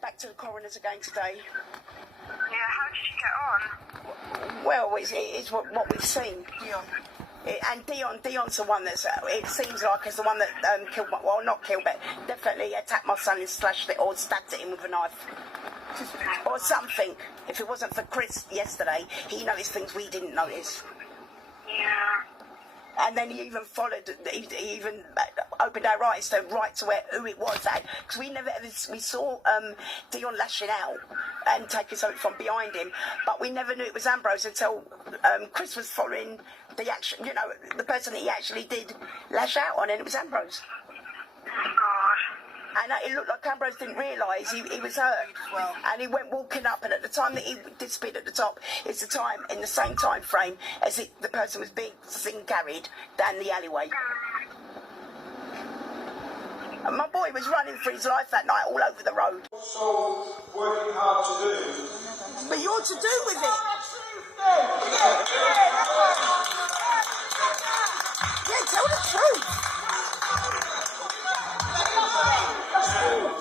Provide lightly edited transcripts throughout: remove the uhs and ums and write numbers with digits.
back to the coroners again today. Yeah, how did you get on? Well, it's what we've seen. Dion. And Dion's the one that's, it seems like, is the one that killed my, well, not killed, but definitely attacked my son and slashed it or stabbed at him with a knife. Or something. If it wasn't for Chris yesterday, he noticed things we didn't notice. Yeah. And then he even followed, he even opened our eyes to where who it was at. Because we never ever, we saw Dion lashing out and taking something from behind him, but we never knew it was Ambrose until Chris was following the action, you know, the person that he actually did lash out on, and it was Ambrose. Oh, God. And it looked like Ambrose didn't realise he was hurt. Well. And he went walking up, and at the time that he disappeared at the top, it's the time, in the same time frame as the person was being carried down the alleyway. And my boy was running for his life that night all over the road. So, working hard to do. But you're to do with it. Yeah, tell the truth.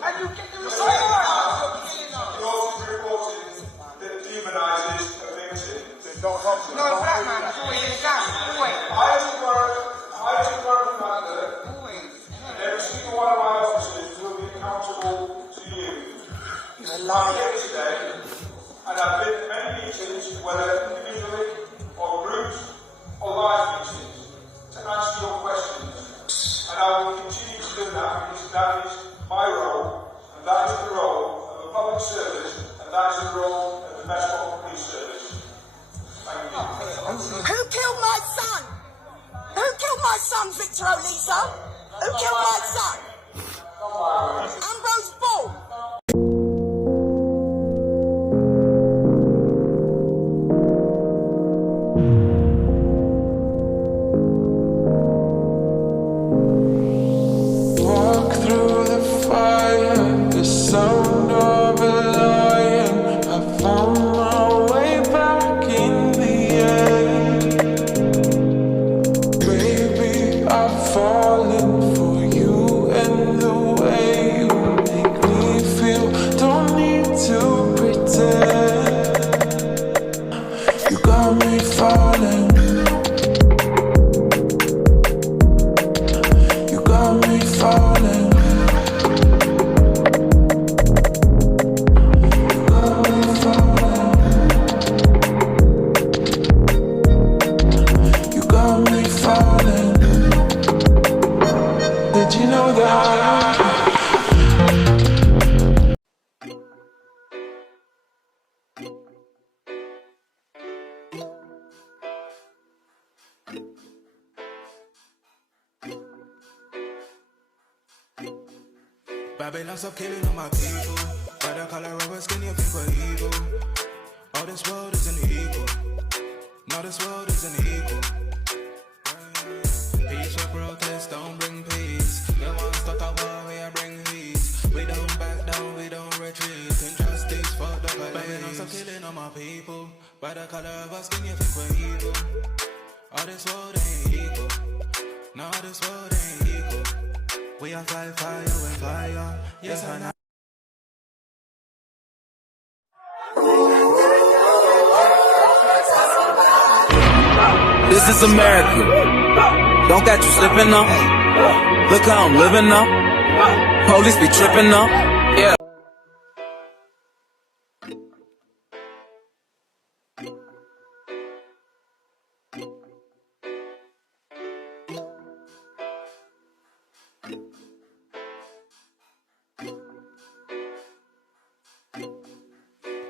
And you get the result. He also reported that demonises a victim. No, black man, that's always been done. Always. I as a borough commander, and every single one of my officers will be accountable to you. I'm here today, and I've been to many meetings, whether individually or groups or live meetings, to answer your questions. And I will continue to do that because that is my role, and that is the role of a public service, and that is the role of the Metropolitan Police Service. Thank you. Who killed my son? Who killed my son, Victor Olisa? Who killed my son? Ambrose Ball. Walk through the fire, the sound of a lion. I found my way back in the end. Baby, I've fallen for you and the way you make me feel. Don't need to pretend. You got me falling. You got me falling. You got me falling. Did you know that? Babylon stop killing all my people. By the color of our skin, you think we're evil. All this world isn't equal. No, this world isn't equal. Peace or protest, don't bring peace. You want to start a war, we bring peace. We don't back down, we don't retreat. Injustice for the police. Babylon stop killing all my people. By the color of our skin, you think we're evil. All this world ain't equal. No, this world ain't equal. We are fire with fire. Yes, I know. This is America. Don't got you slipping up. Look how I'm living up. Police be tripping up. Yeah.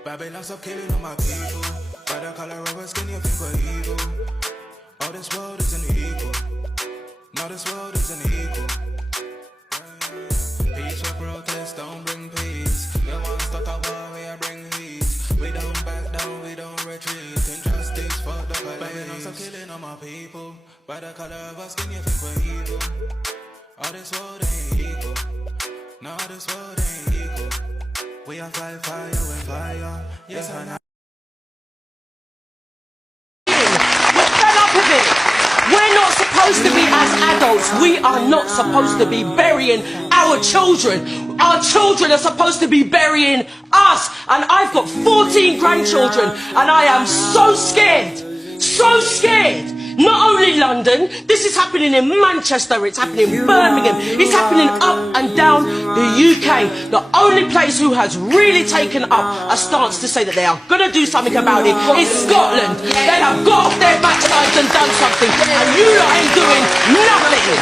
Babylon stop killing all my people. By the color of our skin, you think we're evil. All this world isn't equal. No, this world isn't equal. Peace or protest, don't bring peace. You want to start a war, we bring peace. We don't back down, we don't retreat. Injustice for the police. Babylon stop killing all my people. By the color of our skin, you think we're evil. All this world ain't equal. No, this world ain't equal. We are fire with fire. Yes, I know. We're fed up of it. We're not supposed to be, as adults, because we are not supposed to be burying our children. Our children are supposed to be burying us. And I've got 14 grandchildren, and I am so scared. So scared. Not only London, this is happening in Manchester, it's happening in Birmingham, it's happening up and down the UK. The only place who has really taken up a stance to say that they are going to do something about it is Scotland. They have got off their backsides and done something, and you lot ain't doing nothing.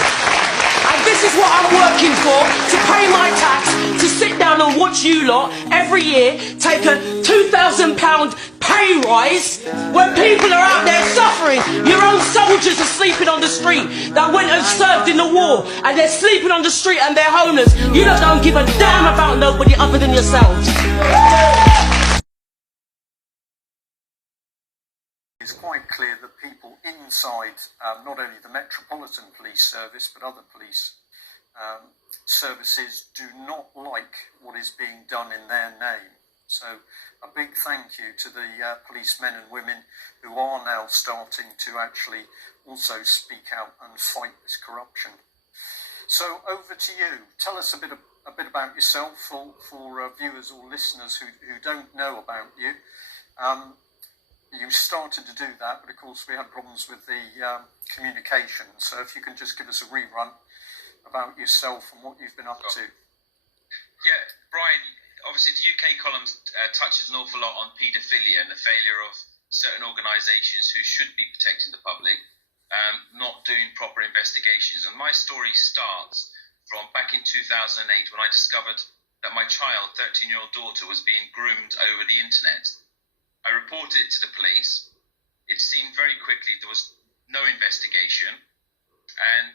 And this is what I'm working for, to pay my tax, to sit down and watch you lot every year take a £2,000 pay rise when people are out there suffering. Your own soldiers are sleeping on the street that went and served in the war, and they're sleeping on the street and they're homeless. You lot don't give a damn about nobody other than yourselves. It's quite clear that people inside not only the Metropolitan Police Service but other police services do not like what is being done in their name. So a big thank you to the policemen and women who are now starting to actually also speak out and fight this corruption. So over to you. Tell us a bit about yourself for viewers or listeners who don't know about you. You started to do that, but of course we had problems with the communication. So if you can just give us a rerun about yourself and what you've been up to. Yeah, Brian, obviously the UK column touches an awful lot on paedophilia and the failure of certain organisations who should be protecting the public, not doing proper investigations. And my story starts from back in 2008 when I discovered that my child, 13-year-old daughter, was being groomed over the internet. I reported it to the police. It seemed very quickly there was no investigation, and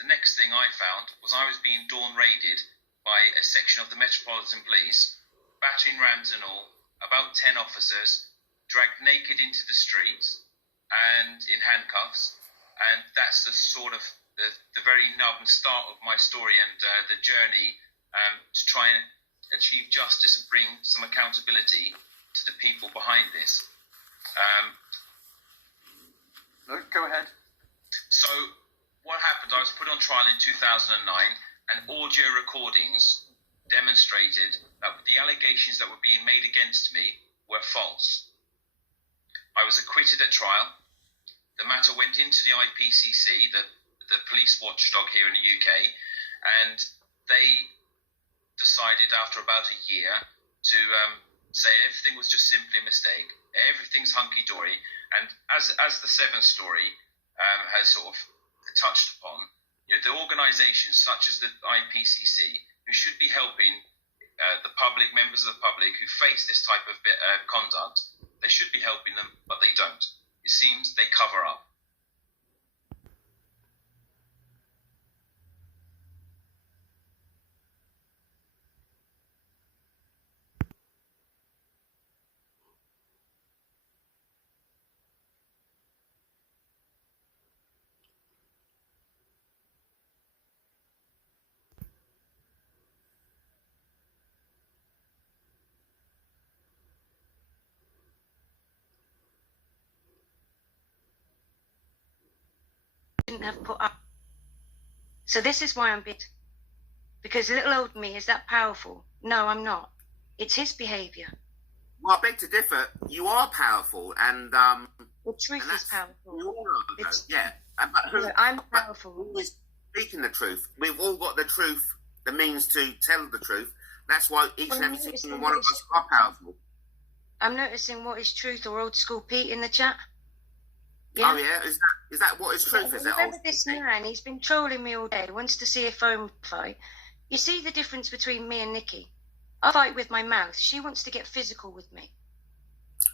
the next thing I found was I was being dawn raided by a section of the Metropolitan Police, battering rams and all, about 10 officers, dragged naked into the streets and in handcuffs. And that's the sort of the very nub and start of my story and the journey to try and achieve justice and bring some accountability to the people behind this. No, go ahead. So what happened, I was put on trial in 2009, and audio recordings demonstrated that the allegations that were being made against me were false. I was acquitted at trial. The matter went into the IPCC, the police watchdog here in the UK, and they decided after about a year to say everything was just simply a mistake. Everything's hunky-dory. And as the Seven story has sort of touched upon, you know, the organisations such as the IPCC, who should be helping the public, members of the public who face this type of conduct, they should be helping them, but they don't. It seems they cover up. Have put up. So this is why I'm bit. Because little old me is that powerful. No, I'm not. It's his behaviour. Well, I beg to differ. You are powerful, and the truth is powerful. You all are, yeah. But I'm powerful. Who is speaking the truth? We've all got the truth, the means to tell the truth. That's why each and every single one of us are powerful. I'm noticing what is truth or old school Pete in the chat. Yeah. Oh yeah, is that what is truth? Is it? Remember this man? He's been trolling me all day. Wants to see a phone fight. You see the difference between me and Nikki. I fight with my mouth. She wants to get physical with me.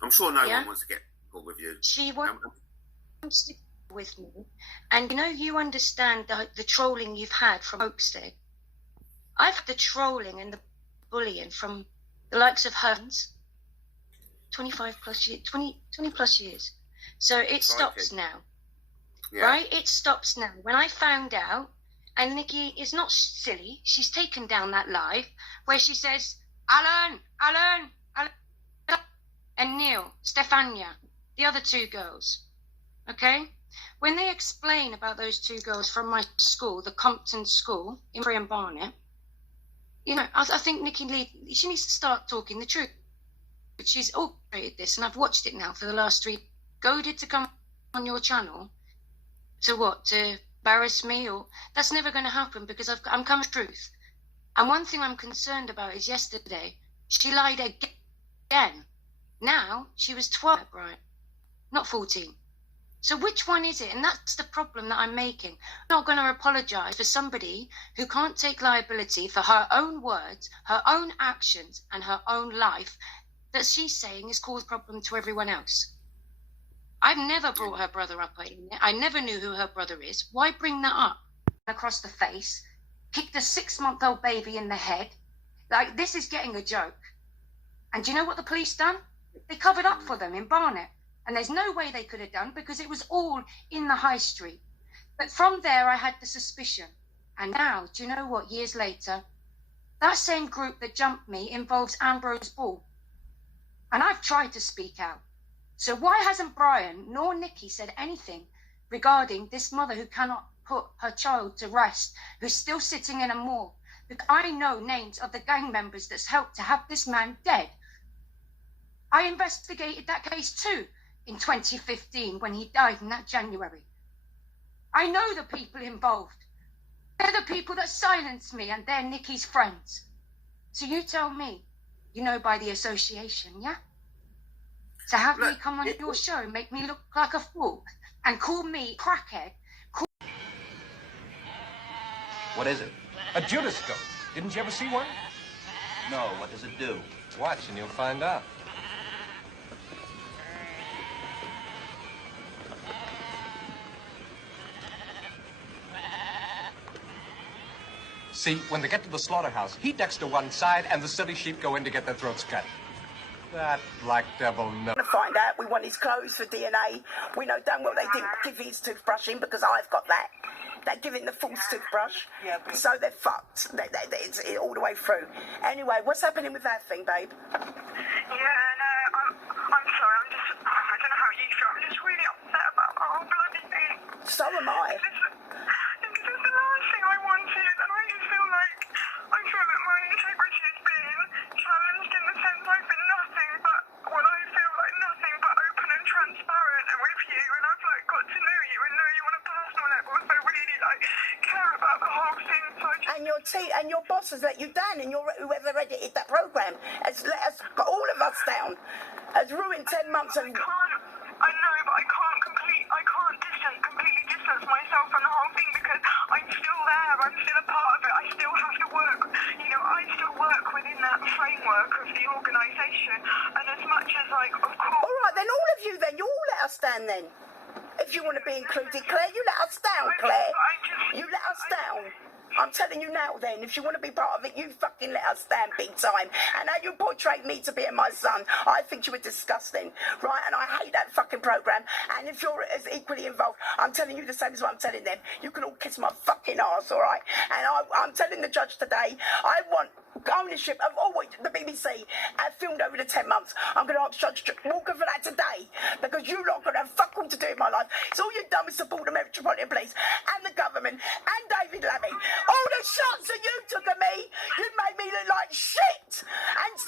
I'm sure no one wants to get physical with you. She wants to get with me, and you know, you understand the trolling you've had from Oakstead. I've had the trolling and the bullying from the likes of Huns. 25 plus years, 20 plus years. So it stops now, right? It stops now. When I found out, and Nikki is not silly, she's taken down that live where she says, Alan, and Neil, Stefania, the other two girls, okay? When they explain about those two girls from my school, the Compton School in Bury and Barnet, you know, I think Nikki Lee, she needs to start talking the truth. But she's orchestrated this, and I've watched it now for the last 3 goaded to come on your channel to what? To embarrass me? Or that's never going to happen, because I'm coming with truth. And one thing I'm concerned about is yesterday, she lied again. Now, she was 12, right? Not 14. So which one is it? And that's the problem that I'm making. I'm not going to apologise for somebody who can't take liability for her own words, her own actions, and her own life that she's saying has caused problem to everyone else. I've never brought her brother up in it. I never knew who her brother is. Why bring that up? Across the face, kicked a 6-month-old baby in the head. Like, this is getting a joke. And do you know what the police done? They covered up for them in Barnet. And there's no way they could have done, because it was all in the high street. But from there, I had the suspicion. And now, do you know what? Years later, that same group that jumped me involves Ambrose Ball. And I've tried to speak out. So why hasn't Brian nor Nikki said anything regarding this mother who cannot put her child to rest, who's still sitting in a morgue? Because I know names of the gang members that's helped to have this man dead. I investigated that case too in 2015 when he died in that January. I know the people involved. They're the people that silenced me, and they're Nikki's friends. So you tell me, you know by the association, yeah? So have me come on your show, make me look like a fool, and call me crackhead. What is it? A Judascope. Didn't you ever see one? No, what does it do? Watch and you'll find out. See, when they get to the slaughterhouse, he ducks to one side and the silly sheep go in to get their throats cut. That black devil knows. To find out, we want his clothes for DNA. We know damn well they didn't give his toothbrush in, because I've got that. They're giving the false toothbrush, so they're fucked. It's all the way through. Anyway, what's happening with that thing, babe? Yeah, no, I'm sorry. I don't know how you feel. I'm just really upset about the whole bloody thing. So am I. It's just the last thing I wanted, and I just feel that my integrity has been challenged in the sense I've been nothing but what I feel like nothing but open and transparent and with you, and I've got to know you and know you on a personal level, so really care about the whole thing. So and your boss has let you down, and whoever edited that program has let us, all of us down, has ruined 10 months of. I know, but I can't completely distance myself from the whole thing, because I'm still there, I'm still a part of it, I still have to work, I still work within that framework of the organisation, and as much as of course... Alright then, all of you then, you all let us down then. If you want to be included, Claire, you let us down, Claire. You let us down. I'm telling you now then, if you want to be part of it, you fucking let us down big time. And how you portrayed me to be my son, I think you were disgusting, right? And I hate that fucking program. And if you're as equally involved, I'm telling you the same as what I'm telling them. You can all kiss my fucking arse, all right? And I'm telling the judge today, I want ownership of all the BBC have filmed over the 10 months. I'm going to ask Judge Walker for that today, because you lot got to have fuck all to do in my life. So all you've done is support the Metropolitan Police and the government and David Lammy. All the shots that you took of me, you made me look like shit. And